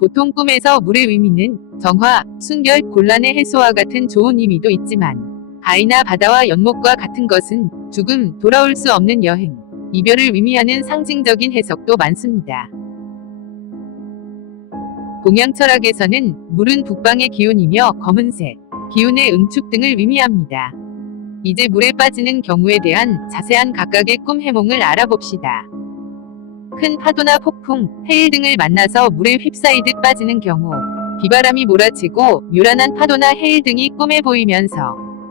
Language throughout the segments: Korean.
보통 꿈에서 물의 의미는 정화, 순결, 곤란의 해소와 같은 좋은 의미도 있지만 가이나 바다와 연못과 같은 것은 죽음, 돌아올 수 없는 여행, 이별을 의미하는 상징적인 해석도 많습니다. 동양 철학에서는 물은 북방의 기운이며 검은색, 기운의 응축 등을 의미합니다. 이제 물에 빠지는 경우에 대한 자세한 각각의 꿈 해몽을 알아봅시다. 큰 파도나 폭풍, 해일 등을 만나서 물에 휩싸이듯 빠지는 경우, 비바람이 몰아치고 요란한 파도나 해일 등이 꿈에 보이면서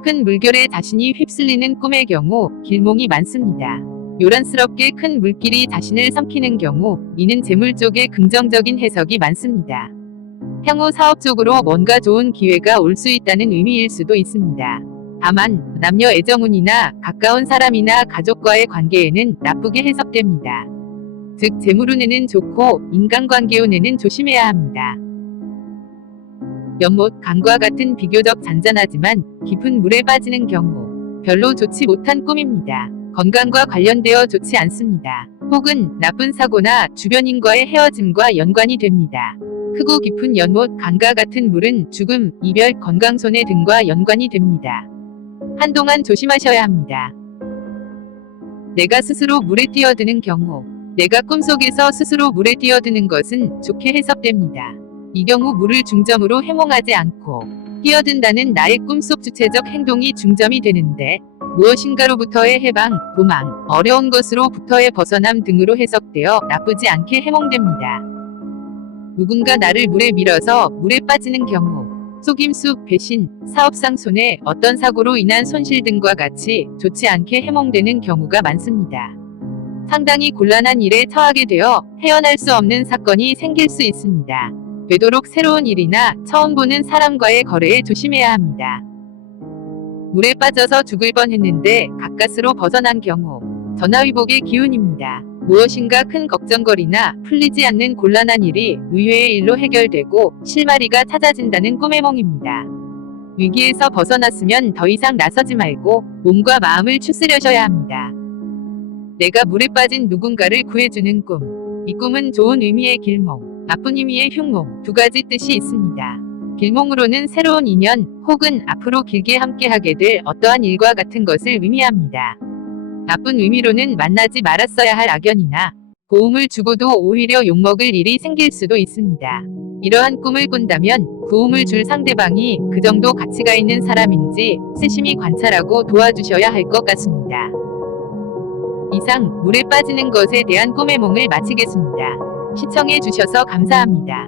큰 물결에 자신이 휩쓸리는 꿈의 경우 길몽이 많습니다. 요란스럽게 큰 물길이 자신을 삼키는 경우 이는 재물 쪽에 긍정적인 해석이 많습니다. 향후 사업 쪽으로 뭔가 좋은 기회가 올 수 있다는 의미일 수도 있습니다. 다만 남녀 애정운이나 가까운 사람이나 가족과의 관계에는 나쁘게 해석됩니다. 즉 재물운에는 좋고 인간관계운에는 조심해야 합니다. 연못, 강과 같은 비교적 잔잔하지만 깊은 물에 빠지는 경우 별로 좋지 못한 꿈입니다. 건강과 관련되어 좋지 않습니다. 혹은 나쁜 사고나 주변인과의 헤어짐과 연관이 됩니다. 크고 깊은 연못, 강과 같은 물은 죽음, 이별, 건강손해 등과 연관이 됩니다. 한동안 조심하셔야 합니다. 내가 스스로 물에 뛰어드는 경우, 내가 꿈속에서 스스로 물에 뛰어드는 것은 좋게 해석됩니다. 이 경우 물을 중점으로 해몽하지 않고 뛰어든다는 나의 꿈속 주체적 행동이 중점이 되는데 무엇인가로부터의 해방, 도망, 어려운 것으로부터의 벗어남 등으로 해석되어 나쁘지 않게 해몽됩니다. 누군가 나를 물에 밀어서 물에 빠지는 경우 속임수, 배신, 사업상 손해, 어떤 사고로 인한 손실 등과 같이 좋지 않게 해몽되는 경우가 많습니다. 상당히 곤란한 일에 처하게 되어 헤어날 수 없는 사건이 생길 수 있습니다. 되도록 새로운 일이나 처음 보는 사람과의 거래에 조심해야 합니다. 물에 빠져서 죽을 뻔했는데 가까스로 벗어난 경우 전화위복의 기운입니다. 무엇인가 큰 걱정거리나 풀리지 않는 곤란한 일이 의외의 일로 해결되고 실마리가 찾아진다는 꿈해몽입니다. 위기에서 벗어났으면 더 이상 나서지 말고 몸과 마음을 추스려셔야 합니다. 내가 물에 빠진 누군가를 구해주는 꿈. 이 꿈은 좋은 의미의 길몽, 나쁜 의미의 흉몽 두 가지 뜻이 있습니다. 길몽으로는 새로운 인연 혹은 앞으로 길게 함께하게 될 어떠한 일과 같은 것을 의미합니다. 나쁜 의미로는 만나지 말았어야 할 악연이나 도움을 주고도 오히려 욕먹을 일이 생길 수도 있습니다. 이러한 꿈을 꾼다면 도움을 줄 상대방이 그 정도 가치가 있는 사람인지 세심히 관찰하고 도와주셔야 할 것 같습니다. 이상 물에 빠지는 것에 대한 꿈해몽을 마치겠습니다. 시청해 주셔서 감사합니다.